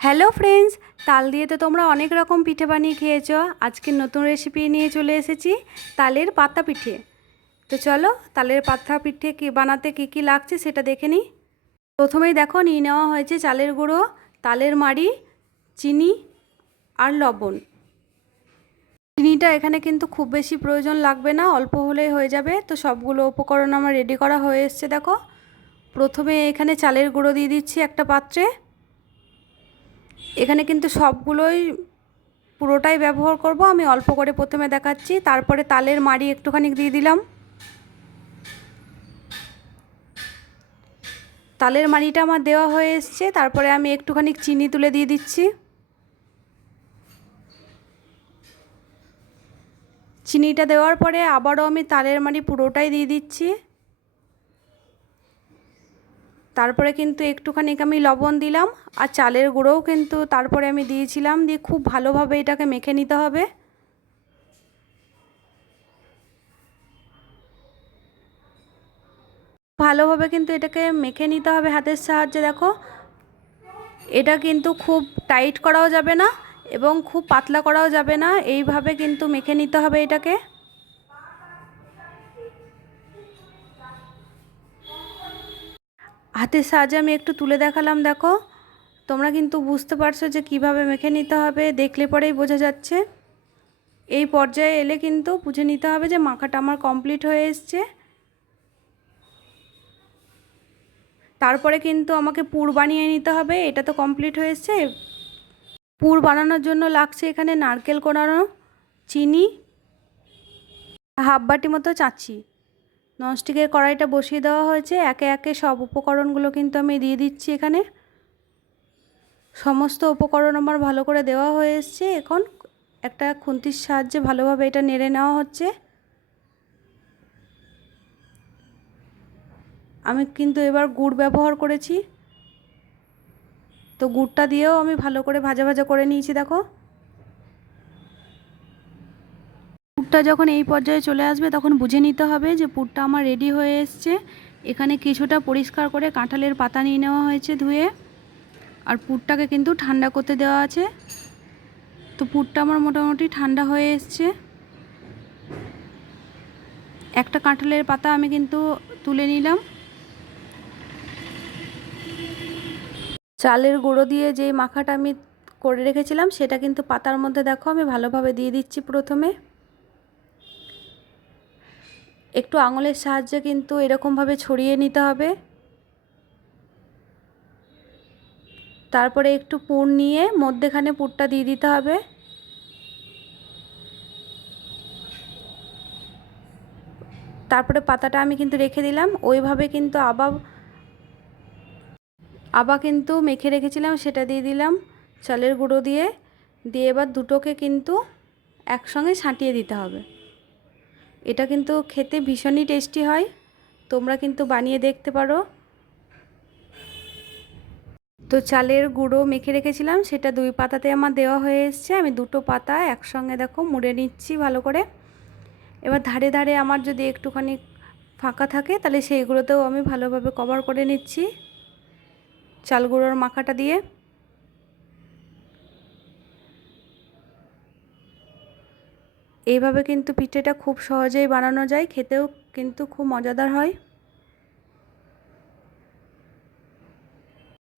Hello friends, তাল দিয়ে তো তোমরা অনেক রকম পিঠে বানিয়ে খেয়েছো। আজকে নতুন রেসিপি নিয়ে চলে এসেছি, তালের পাতা পিঠে। তো চলো, তালের পাতা পিঠে কি বানাতে কী কী লাগছে সেটা দেখে নিই। প্রথমেই দেখো, নিয়ে নেওয়া হয়েছে চালের গুঁড়ো, তালের মাড়ি, চিনি আর লবণ। চিনিটা এখানে কিন্তু খুব বেশি প্রয়োজন লাগবে না, অল্প হলেই হয়ে যাবে। তো সবগুলো উপকরণ আমার রেডি করা হয়ে এসছে, দেখো। প্রথমে এখানে চালের গুঁড়ো দিয়ে দিচ্ছি একটা পাত্রে। এখানে কিন্তু সবগুলোই পুরোটাই ব্যবহার করব। আমি অল্প করে প্রথমে দেখাচ্ছি, তারপরে তালের মাড়ি একটুখানি দিয়ে দিলাম। তালের মাড়িটা আমার দেওয়া হয়ে এসছে, তারপরে আমি একটুখানি চিনি তুলে দিয়ে দিচ্ছি। চিনিটা দেওয়ার পরে আবারও আমি তালের মাড়ি পুরোটাই দিয়ে দিচ্ছি। তারপরে কিন্তু একটুখানি আমি লবণ দিলাম আর চালের গুঁড়োও কিন্তু তারপরে আমি দিয়েছিলাম, দিয়ে খুব ভালোভাবে এটাকে মেখে নিতে হবে। ভালোভাবে কিন্তু এটাকে মেখে নিতে হবে হাতের সাহায্যে, দেখো। এটা কিন্তু খুব টাইট করাও যাবে না এবং খুব পাতলা করাও যাবে না, এইভাবে কিন্তু মেখে নিতে হবে এটাকে। হাতের সাহায্যে আমি একটু তুলে দেখালাম, দেখো। তোমরা কিন্তু বুঝতে পারছ যে কীভাবে মেখে নিতে হবে, দেখলে পরেই বোঝা যাচ্ছে। এই পর্যায়ে এলে কিন্তু বুঝে নিতে হবে যে মাখাটা আমার কমপ্লিট হয়ে এসছে। তারপরে কিন্তু আমাকে পুর বানিয়ে নিতে হবে, এটা তো কমপ্লিট হয়ে এসছে। পুর বানানোর জন্য লাগছে এখানে নারকেল কোড়ানো চিনি, হাফ বাটি মতো চাচ্ছি। ননস্টিকের কড়াইটা বসিয়ে দেওয়া হয়েছে। একে একে সব উপকরণগুলো কিন্তু আমি দিয়ে দিচ্ছি এখানে। সমস্ত উপকরণ আমার ভালো করে দেওয়া হয়ে এসছে। এখন একটা খুন্তির সাহায্যে ভালোভাবে এটা নেড়ে নেওয়া হচ্ছে। আমি কিন্তু এবার গুড় ব্যবহার করেছি। তো গুড়টা দিয়েও আমি ভালো করে ভাজা ভাজা করে নিয়েছি, দেখো। পুরটা যখন এই পর্যায়ে চলে আসবে, তখন বুঝে নিতে হবে যে পুরটা আমার রেডি হয়ে এসছে। এখানে কিছুটা পরিষ্কার করে কাঁঠালের পাতা নিয়ে নেওয়া হয়েছে ধুয়ে। আর পুরটাকে কিন্তু ঠান্ডা করতে দেওয়া আছে। তো পুরটা আমার মোটামুটি ঠান্ডা হয়ে এসছে। একটা কাঁঠালের পাতা আমি কিন্তু তুলে নিলাম। চালের গুঁড়ো দিয়ে যে মাখাটা আমি করে রেখেছিলাম, সেটা কিন্তু পাতার মধ্যে দেখো আমি ভালোভাবে দিয়ে দিচ্ছি প্রথমে। একটু আঙুলের সাহায্যে কিন্তু এরকমভাবে ছড়িয়ে নিতে হবে। তারপরে একটু পুর নিয়ে মধ্যেখানে পুরটা দিয়ে দিতে হবে। তারপরে পাতাটা আমি কিন্তু রেখে দিলাম। ওইভাবে কিন্তু আবার আবার কিন্তু মেখে রেখেছিলাম, সেটা দিয়ে দিলাম চালের গুঁড়ো দিয়ে। দিয়ে এবার দুটোকে কিন্তু একসঙ্গে ছাঁটিয়ে দিতে হবে। এটা কিন্তু খেতে ভীষণই টেস্টি হয়। তোমরা কিন্তু বানিয়ে দেখতে পারো। তো চালের গুঁড়ো মেখে রেখেছিলাম, সেটা দুই পাতাতে আমার দেওয়া হয়ে এসছে। আমি দুটো পাতা একসঙ্গে দেখো মুড়ে নিচ্ছি ভালো করে। এবার ধারে ধারে আমার যদি একটুখানি ফাঁকা থাকে, তাহলে সেইগুলোতেও আমি ভালোভাবে কভার করে নিচ্ছি। চাল গুঁড়োর মাখাটা দিয়ে। এইভাবে কিন্তু পিঠেটা খুব সহজেই বানানো যায়, খেতেও কিন্তু খুব মজাদার হয়।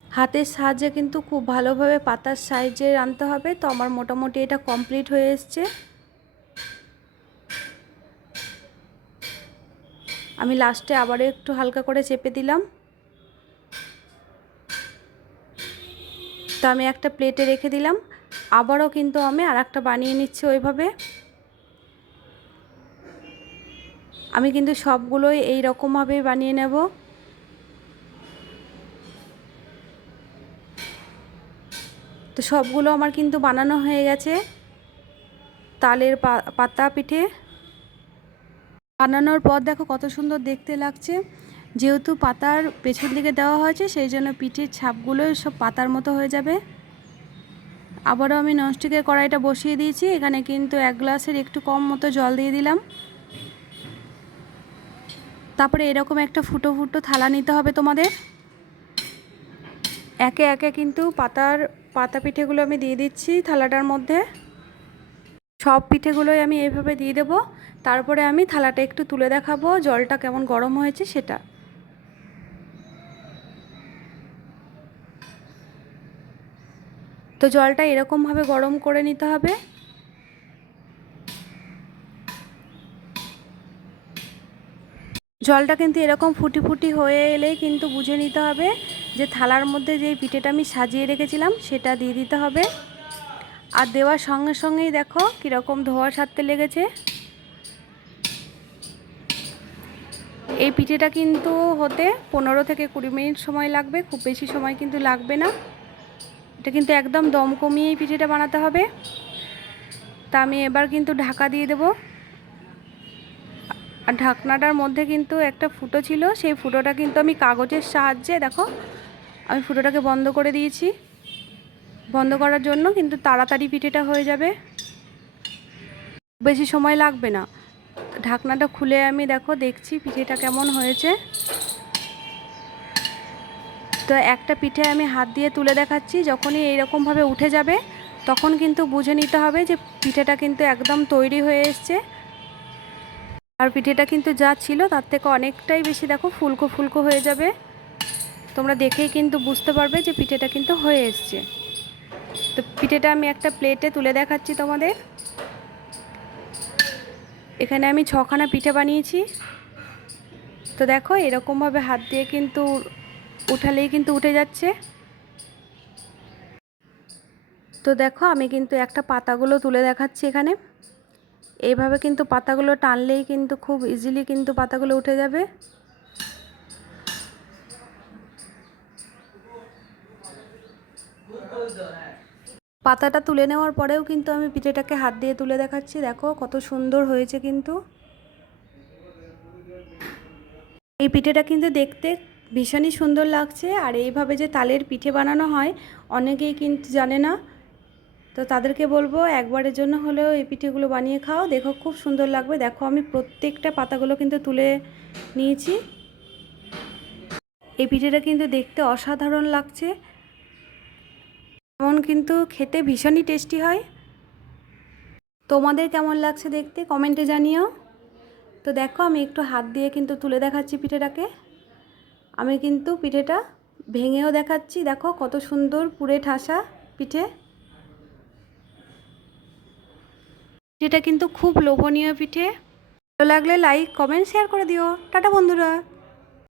হাতের সাহায্যে কিন্তু খুব ভালোভাবে পাতার সাইজে আনতে হবে, তো আমার মোটামুটি এটা কমপ্লিট হয়ে এসছে। আমি লাস্টে আবারও একটু হালকা করে চেপে দিলাম। তো আমি একটা প্লেটে রেখে দিলাম। আবারও কিন্তু আমি আর একটা বানিয়ে নিচ্ছি ওইভাবে। আমি কিন্তু সবগুলোই এই রকমভাবে বানিয়ে নেব। তো সবগুলো আমার কিন্তু বানানো হয়ে গেছে। তালের পাতা পিঠে। বানানোর পর দেখো কত সুন্দর দেখতে লাগছে। যেহেতু পাতার পেছন দিকে দেওয়া হয়েছে, সেই জন্য পিঠের ছাপগুলো সব পাতার মতো হয়ে যাবে। আবারও আমি ননস্টিকের কড়াইটা বসিয়ে দিয়েছি। এখানে কিন্তু এক গ্লাসের একটু কম মতো জল দিয়ে দিলাম। তারপরে এরকম একটা ফুটো ফুটো থালা নিতে হবে তোমাদের? একে একে কিন্তু পাতার, পাতা পিঠেগুলো আমি দিয়ে দিচ্ছি থালাটার মধ্যে। সব পিঠেগুলোই আমি এইভাবে দিয়ে দেবো। তারপরে আমি থালাটা একটু তুলে দেখাবো জলটা কেমন গরম হয়েছে সেটা। তো জলটা এরকমভাবে গরম করে নিতে হবে। জলটা কিন্তু এরকম ফুটি ফুটি হয়ে এলেই কিন্তু বুঝে নিতে হবে যে থালার মধ্যে যেই পিঠেটা আমি সাজিয়ে রেখেছিলাম সেটা দিয়ে দিতে হবে। আর দেওয়ার সঙ্গে সঙ্গেই দেখো কীরকম ধোয়া সারতে লেগেছে। এই পিঠেটা কিন্তু হতে পনেরো থেকে কুড়ি মিনিট সময় লাগবে, খুব বেশি সময় কিন্তু লাগবে না। এটা কিন্তু একদম দম কমিয়েই পিঠেটা বানাতে হবে। তা আমি এবার কিন্তু ঢাকা দিয়ে দেবো। আর ঢাকনাটার মধ্যে কিন্তু একটা ফুটো ছিল, সেই ফুটোটা কিন্তু আমি কাগজের সাহায্যে, দেখো, আমি ফুটোটাকে বন্ধ করে দিয়েছি। বন্ধ করার জন্য কিন্তু তাড়াতাড়ি পিঠেটা হয়ে যাবে। বেশি সময় লাগবে না। ঢাকনাটা খুলে আমি, দেখো, দেখছি পিঠেটা কেমন হয়েছে। তো একটা পিঠে আমি হাত দিয়ে তুলে দেখাচ্ছি, যখনই এইরকমভাবে উঠে যাবে, তখন কিন্তু বুঝে নিতে হবে যে পিঠেটা কিন্তু একদম তৈরি হয়ে এসছে। আর পিঠেটা কিন্তু যা ছিল তার থেকে অনেকটাই বেশি দেখো ফুলকো ফুলকো হয়ে যাবে। তোমরা দেখেই কিন্তু বুঝতে পারবে যে পিঠেটা কিন্তু হয়ে এসছে। তো পিঠেটা আমি একটা প্লেটে তুলে দেখাচ্ছি তোমাদের। এখানে আমি ছখানা পিঠে বানিয়েছি। তো দেখো এরকমভাবে হাত দিয়ে কিন্তু উঠালেই কিন্তু উঠে যাচ্ছে। তো দেখো আমি কিন্তু একটা পাতাগুলো তুলে দেখাচ্ছি এখানে। এইভাবে কিন্তু পাতাগুলো টানলেই কিন্তু খুব ইজিলি কিন্তু পাতাগুলো উঠে যাবে। পাতাটা তুলে নেওয়ার পরেও কিন্তু আমি পিঠেটাকে হাত দিয়ে তুলে দেখাচ্ছি। দেখো কত সুন্দর হয়েছে কিন্তু। এই পিঠেটা কিন্তু দেখতে ভীষণই সুন্দর লাগছে। আর এইভাবে যে তালের পিঠে বানানো হয়, অনেকেই কিন্তু জানে না। তো তাদেরকে বলব, একবারের জন্য হলেও এই পিঠেগুলো বানিয়ে খাও। দেখো খুব সুন্দর লাগবে। দেখো আমি প্রত্যেকটা পাতাগুলো কিন্তু তুলে নিয়েছি। এই পিঠেটা কিন্তু দেখতে অসাধারণ লাগছে। এমন কিন্তু খেতে ভীষণই টেস্টি হয়। তোমাদের কেমন লাগছে দেখতে কমেন্টে জানিও। তো দেখো আমি একটু হাত দিয়ে কিন্তু তুলে দেখাচ্ছি পিঠেটাকে। আমি কিন্তু পিঠেটা ভেঙেও দেখাচ্ছি। দেখো কত সুন্দর পুরে ঠাসা পিঠে। পিঠেটা কিন্তু খুব লোভনীয় পিঠে। ভালো লাগলে লাইক কমেন্ট শেয়ার করে দিও। টাটা বন্ধুরা।